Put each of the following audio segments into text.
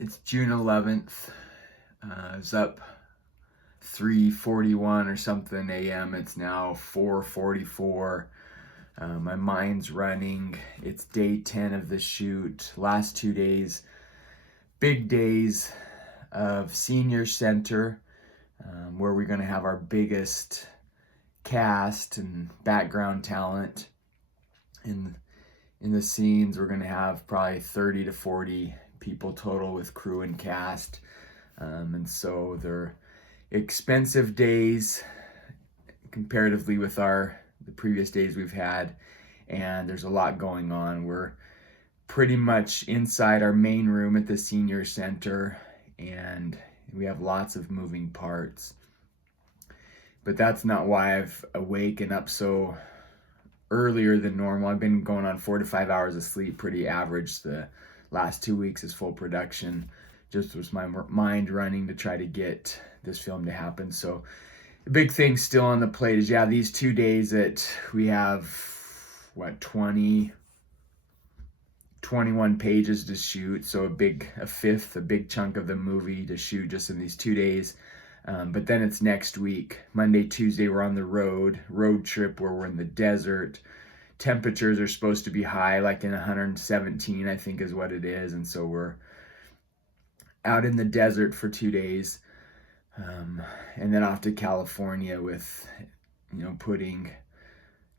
It's June 11th. It's up 3:41 or something a.m. It's now 4:44. My mind's running. It's day 10 of the shoot. Last 2 days, big days of senior center, where we're going to have our biggest cast and background talent in the scenes. We're going to have probably 30 to 40 people total with crew and cast. And so they're expensive days comparatively with the previous days we've had. And there's a lot going on. We're pretty much inside our main room at the senior center, and we have lots of moving parts. But that's not why I've awakened up so earlier than normal. I've been going on 4 to 5 hours of sleep, pretty average. The last 2 weeks is full production. Just was my mind running to try to get this film to happen. So the big thing still on the plate is, these 2 days that we have, 21 pages to shoot. So a big chunk of the movie to shoot just in these 2 days. But then it's next week, Monday, Tuesday, we're on the road trip where we're in the desert. Temperatures are supposed to be high, like in 117, I think is what it is. And so we're out in the desert for 2 days. And then off to California with, putting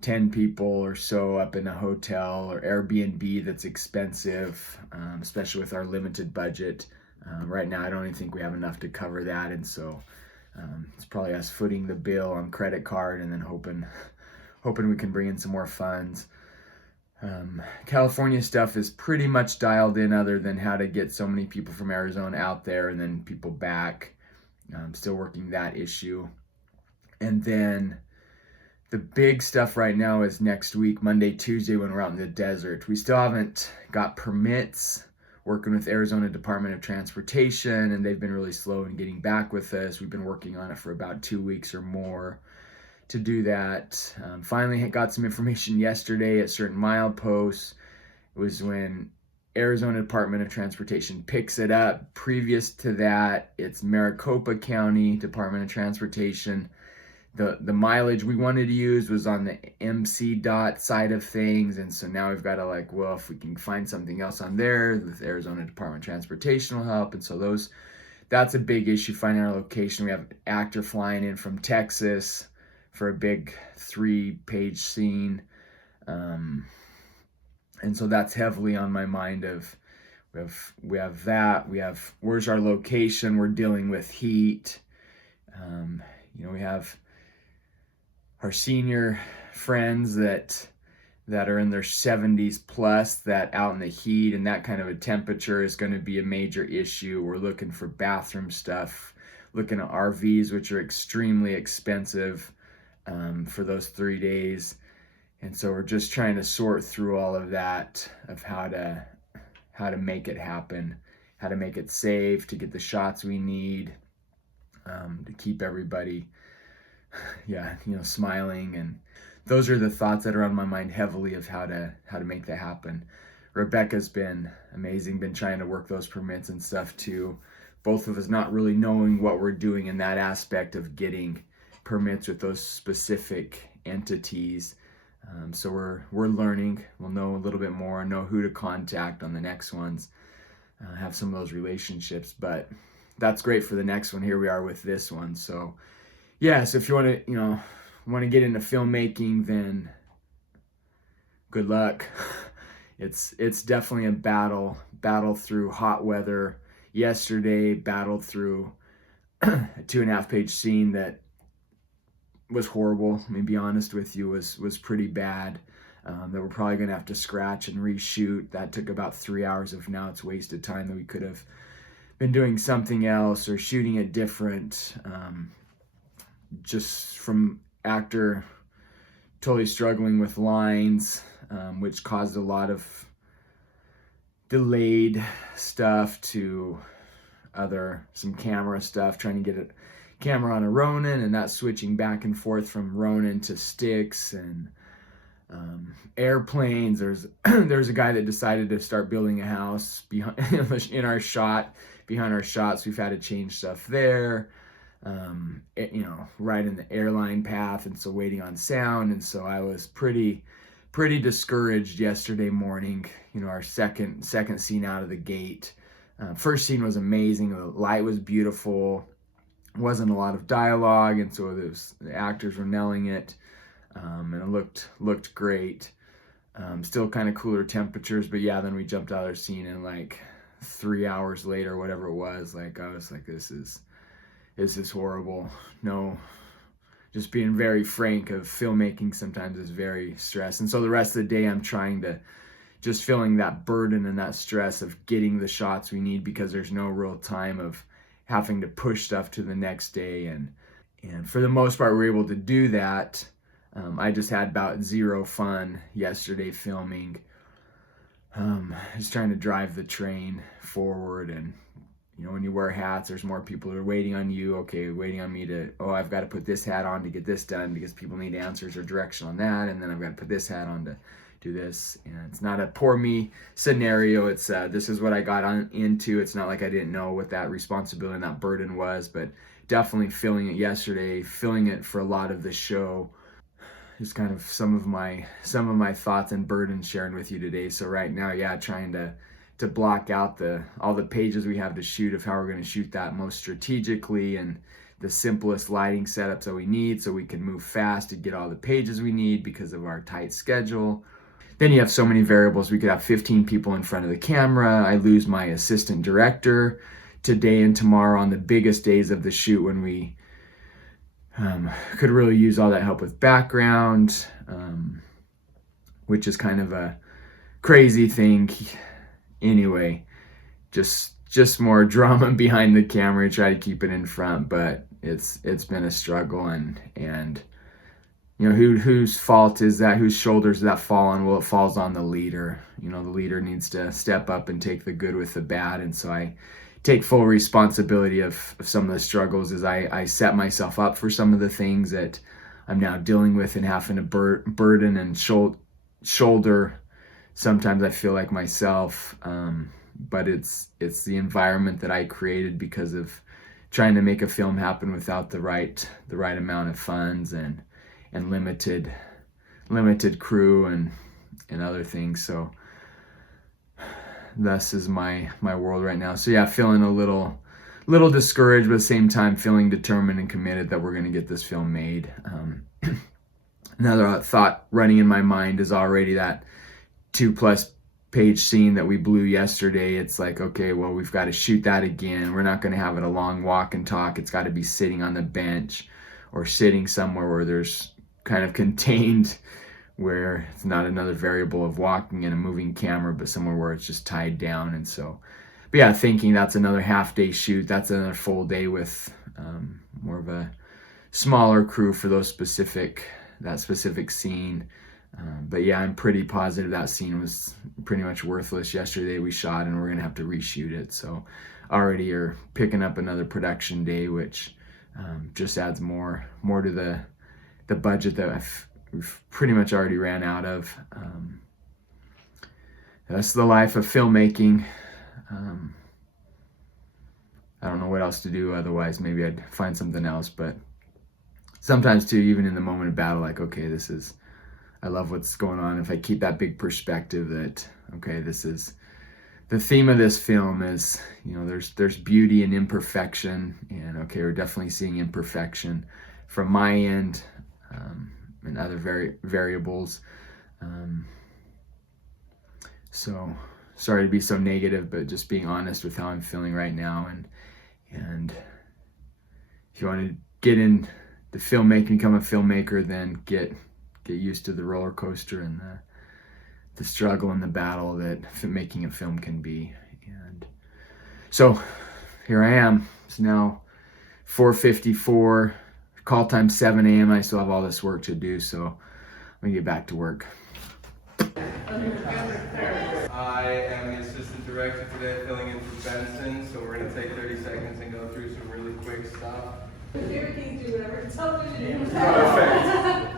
10 people or so up in a hotel or Airbnb that's expensive, especially with our limited budget. Right now, I don't even think we have enough to cover that. And so it's probably us footing the bill on credit card and then hoping we can bring in some more funds. California stuff is pretty much dialed in, other than how to get so many people from Arizona out there and then people back. Still working that issue. And then the big stuff right now is next week, Monday, Tuesday, when we're out in the desert. We still haven't got permits, working with Arizona Department of Transportation, and they've been really slow in getting back with us. We've been working on it for about 2 weeks or more to do that. Finally got some information yesterday at certain mileposts. It was when Arizona Department of Transportation picks it up. Previous to that, it's Maricopa County Department of Transportation. The mileage we wanted to use was on the MC dot side of things, and so now we've got to if we can find something else on there, the Arizona Department of Transportation will help. And so that's a big issue, finding our location. We have an actor flying in from Texas for a big 3-page scene, and so that's heavily on my mind. We have that. We have, where's our location? We're dealing with heat. We have our senior friends that are in their 70s plus, that out in the heat and that kind of a temperature is going to be a major issue. We're looking for bathroom stuff, looking at RVs, which are extremely expensive for those 3 days. And so we're just trying to sort through all of that, of how to make it happen, how to make it safe, to get the shots we need, to keep everybody smiling. And those are the thoughts that are on my mind heavily, of how to make that happen. Rebecca's been amazing, been trying to work those permits and stuff too. Both of us not really knowing what we're doing in that aspect of getting permits with those specific entities. So we're learning. We'll know a little bit more, know who to contact on the next ones, have some of those relationships. But that's great for the next one. Here we are with this one. So so if you want to get into filmmaking, then good luck. It's definitely a battle through hot weather. Yesterday, battled through a 2.5-page scene that was horrible. Let me be honest with you, was pretty bad. That we're probably gonna have to scratch and reshoot. That took about 3 hours of now it's wasted time that we could have been doing something else or shooting it different. Just from actor totally struggling with lines, which caused a lot of delayed stuff, to some camera stuff, trying to get a camera on a Ronin and not switching back and forth from Ronin to sticks, and airplanes. There's a guy that decided to start building a house behind in our shot, behind our shots. We've had to change stuff there. Right in the airline path, and so waiting on sound. And so I was pretty discouraged yesterday morning. Our second scene out of the gate. First scene was amazing. The light was beautiful. Wasn't a lot of dialogue, and so the actors were nailing it, and it looked great. Still kind of cooler temperatures, but yeah, then we jumped out of our scene, and like 3 hours later, whatever it was, like I was like, this is horrible. No, just being very frank, of filmmaking sometimes is very stressed. And so the rest of the day I'm trying to just feeling that burden and that stress of getting the shots we need, because there's no real time of having to push stuff to the next day. And for the most part, we're able to do that. I just had about zero fun yesterday filming. Just trying to drive the train forward. And when you wear hats, there's more people who are waiting on you. Okay, waiting on me to, I've got to put this hat on to get this done, because people need answers or direction on that. And then I've got to put this hat on to do this. And it's not a poor me scenario. It's this is what I got into. It's not like I didn't know what that responsibility and that burden was, but definitely feeling it yesterday, feeling it for a lot of the show. Just kind of some of my thoughts and burdens sharing with you today. So right now, yeah, trying to block out all the pages we have to shoot, of how we're going to shoot that most strategically, and the simplest lighting setups that we need, so we can move fast to get all the pages we need because of our tight schedule. Then you have so many variables. We could have 15 people in front of the camera. I lose my assistant director today and tomorrow on the biggest days of the shoot, when we could really use all that help with background, which is kind of a crazy thing. Anyway, just more drama behind the camera. Try to keep it in front, but it's been a struggle. And whose fault is that? Whose shoulders does that fall on? Well, it falls on the leader. The leader needs to step up and take the good with the bad. And so I take full responsibility of some of the struggles, as I set myself up for some of the things that I'm now dealing with and having to burden and shoulder. Sometimes I feel like myself, but it's the environment that I created because of trying to make a film happen without the right amount of funds and limited crew and other things. So thus is my world right now. So yeah, feeling a little discouraged, but at the same time feeling determined and committed that we're going to get this film made. Another thought running in my mind is already that 2+ page scene that we blew yesterday. It's like, okay, well, we've got to shoot that again. We're not going to have it a long walk and talk. It's got to be sitting on the bench or sitting somewhere where there's kind of contained, where it's not another variable of walking in a moving camera, but somewhere where it's just tied down. And so, but yeah, thinking that's another half-day shoot. That's another full day with more of a smaller crew for that specific scene. But yeah, I'm pretty positive that scene was pretty much worthless yesterday. We shot, and we're going to have to reshoot it. So already are picking up another production day, which just adds more to the budget that we've pretty much already ran out of. That's the life of filmmaking. I don't know what else to do otherwise. Maybe I'd find something else, but sometimes too, even in the moment of battle, like, okay, I love what's going on. If I keep that big perspective that, okay, this is the theme of this film, is, there's beauty in imperfection, and okay, we're definitely seeing imperfection from my end, and other variables. So sorry to be so negative, but just being honest with how I'm feeling right now. And if you want to get in the filmmaking, become a filmmaker, then get used to the roller coaster and the struggle and the battle that making a film can be. And so here I am. It's now 4:54, call time 7 a.m. I still have all this work to do, so I'm gonna get back to work. I am the assistant director today, filling in for Benson, so we're gonna take 30 seconds and go through some really quick stuff. Here, can you do whatever television? Perfect.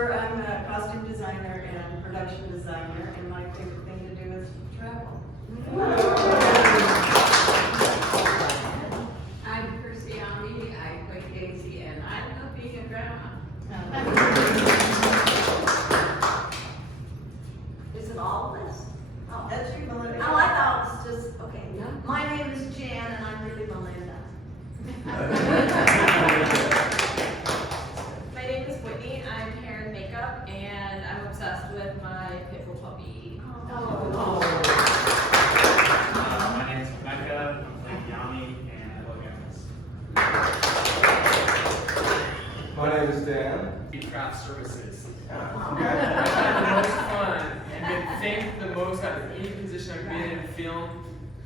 over. I'm a costume designer and production designer, and my favorite thing to do is travel. I'm Christiane, I play Casey, and I love being a grandma. Is it all of this? Oh, That's your Melinda. oh, I thought it was just, okay. My name is Jan, and I'm really Melinda. My name is Whitney, I'm hair and makeup, and I'm obsessed with my pit bull puppy. My name is Rebecca, I'm playing Yami, and I love animals. My name is Dan. Craft services. I've had the most fun and been thanked the most out of any position I've been in film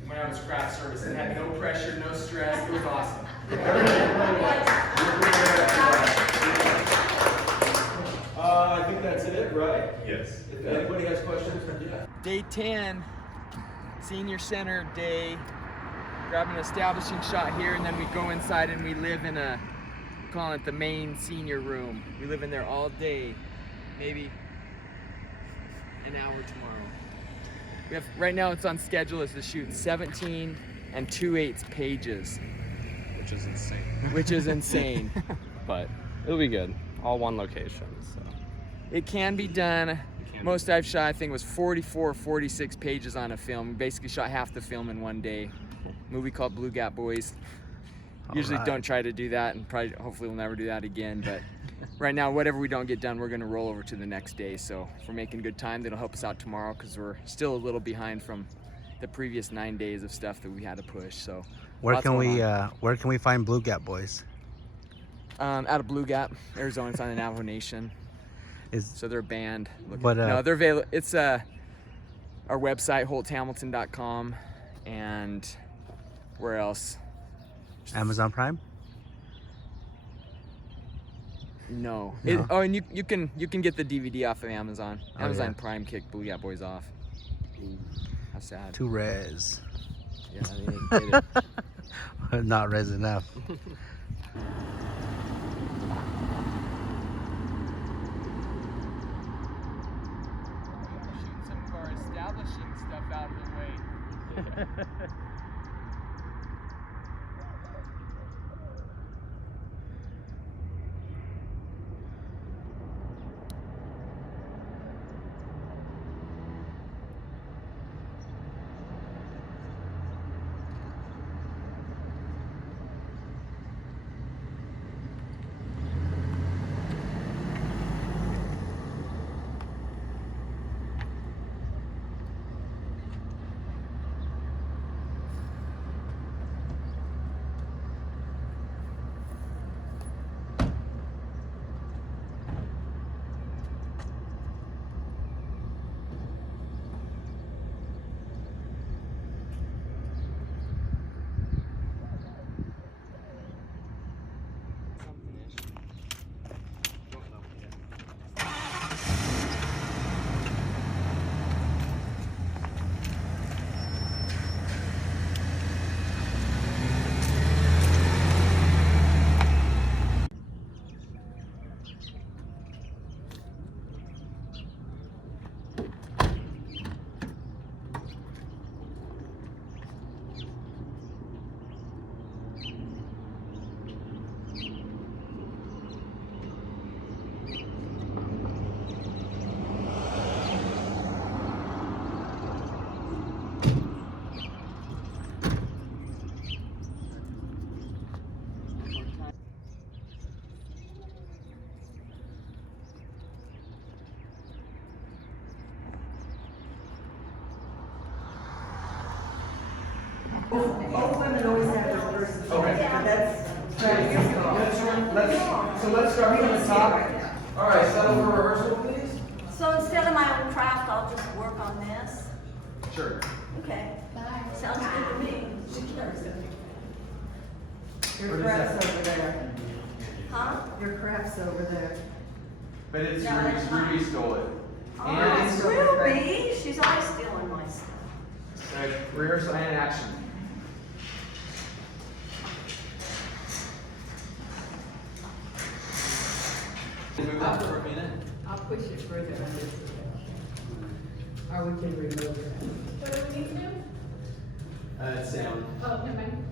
when I was craft services. I had no pressure, no stress. It was awesome. I think that's it, right? Yes. If anybody has questions, yeah. Day 10, senior center day. Grab an establishing shot here, and then we go inside and we live in a, call it the main senior room. We live in there all day, maybe an hour tomorrow. We have, right now it's on schedule is to shoot 17 and 2/8 pages. Which is insane. Which is insane. But it'll be good. All one location, so. It can be done. Most I've shot, I think, was 44 or 46 pages on a film. We basically shot half the film in one day. Movie called Blue Gap Boys. Usually don't try to do that, and probably, hopefully we'll never do that again. But right now, whatever we don't get done, we're gonna roll over to the next day. So if we're making good time, that'll help us out tomorrow because we're still a little behind from the previous 9 days of stuff that we had to push. So where can we find Blue Gap Boys? Out of Blue Gap, Arizona. It's on the Navajo Nation. So they're a band. No, they're available. It's our website, holthamilton.com, and where else? Amazon Prime? No. No? And you can get the DVD off of Amazon. Oh, Amazon yeah. Prime kicked Blue Gap Boys off. How sad. Too res. Yeah, they didn't get it. Not res enough. Shoot some of our establishing stuff out of the way. Both women always have their first. Okay. That's. So let's start from the top. All right, settle for rehearsal, please. So instead of my own craft, I'll just work on this. Sure. Okay. Sounds good to me. Your craft's over there. Huh? Your craft's over there. But it's No, that's mine. Ruby stole it. Oh, it's Ruby. She's always stealing my stuff. All right, rehearsal and action. Move out for a minute. I'll push it further under the or we can remove it. What do we need to do? Sound. Oh, never mind.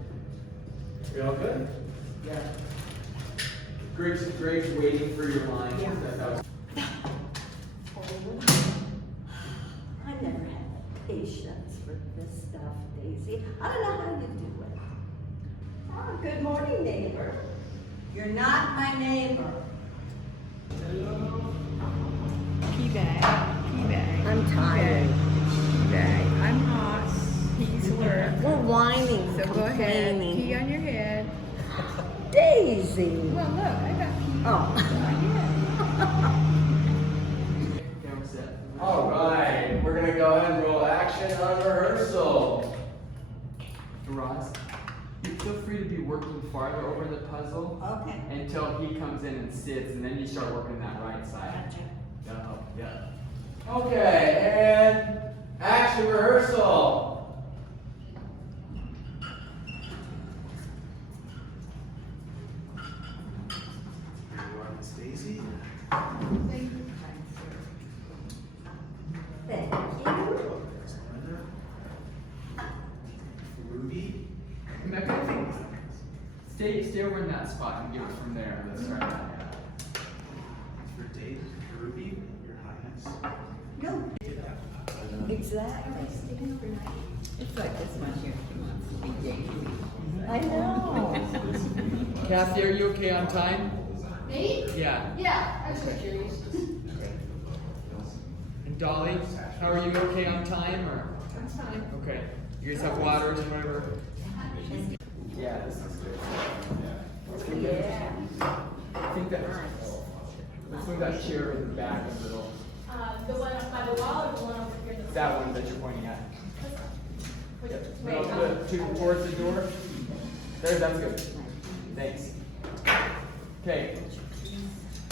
We all good? Yeah. Greg's waiting for your line. Yeah. I never had patience for this stuff, Daisy. I don't know how you do it. Oh, good morning, neighbor. You're not my neighbor. I'm tired. I'm hot. He's work. We're whining, So go ahead, complaining. pee on your head. Daisy. Well, look, I got pee Oh. on my head. Camera set. All right, we're gonna go ahead and roll action on rehearsal. Ross, you feel free to be working farther over the puzzle Okay. until he comes in and sits, and then you start working that right side. Gotcha. Yeah. Okay, and action rehearsal. Daisy. Thank you. Ruby. Mecca, I think stay over in that spot and give it from there. Let's start that. For Daisy. Ruby. Your Highness. No. Exactly. It's like this much here. She wants to be Daisy. I know. Kathy, are you okay on time? Me? Yeah. Yeah, I was just curious. And Dolly, how are you okay on time or? That's fine. Okay. You guys have waters and whatever? Yeah, this is good. Yeah. I think that. Let's move that chair in the back a little. The one up by the wall or the one over here? That one that you're pointing at. Wait, No, towards the door. There, that's good. Thanks. Okay.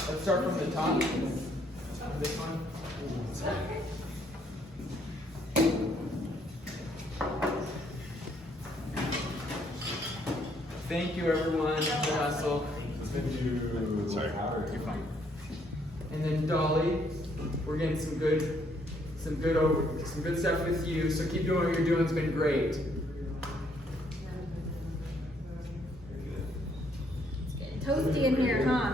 Let's start from the top. This one. Thank you, everyone. The hustle. Sorry, Howard. You're fine. And then Dolly, we're getting some good stuff with you. So keep doing what you're doing. It's been great. Toasty in here, huh?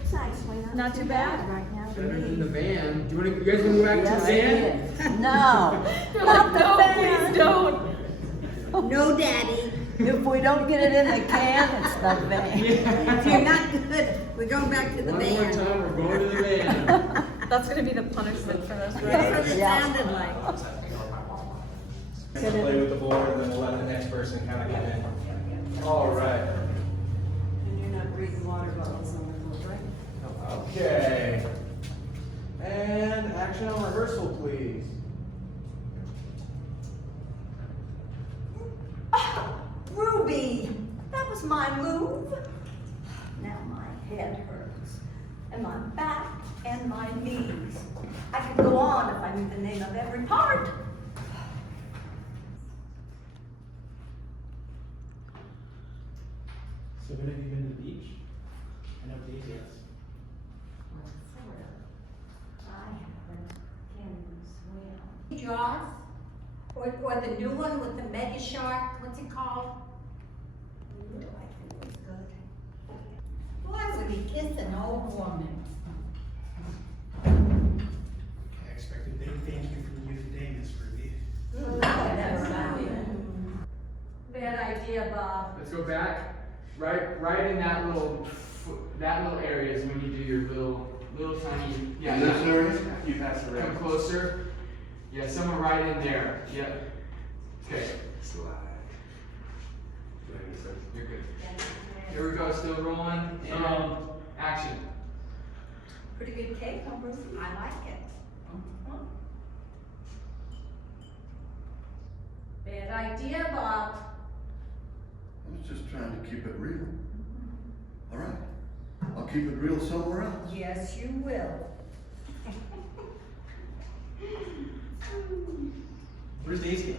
It's actually Not too bad. right now. Better than the van. You guys want to move back to the Yes, van? it is. No. Not the No, van. please don't. No, Daddy. If we don't get it in the can, it's the van. If you're not good, we're going back to the One more van. time, we're going to the van. That's gonna be the punishment for this, That's right? what it Yeah. sounded like. Play with the board, and then we'll let the next person kind of get in. All right. And you're not breathing water bottles on the floor, right? Okay. And action on rehearsal, please. Ruby, that was my move. Now my head hurts, and my back, and my knees. I could go on if I knew the name of every part. So when have you been to the beach? I know Daisy has. Well, sort of. I haven't can swim. Jaws? Or the new one with the mega shark, what's it called? Ooh, I think it was good. Why would he kiss an old woman? I expect a big thank you from you today, Miss Ruby. Never mind. Bad idea, Bob. Let's go back. Right in that little area is when you do your little tiny. Yeah. In this area? You pass it around. Come closer. Yeah, somewhere right in there. Yep. Okay. Slide. You're good. Here we go. Still rolling. And action. Pretty good cake, huh, Bruce? I like it. Bad idea, Bob. I was just trying to keep it real. All right. I'll keep it real somewhere else. Yes, you will. Where's Daisy?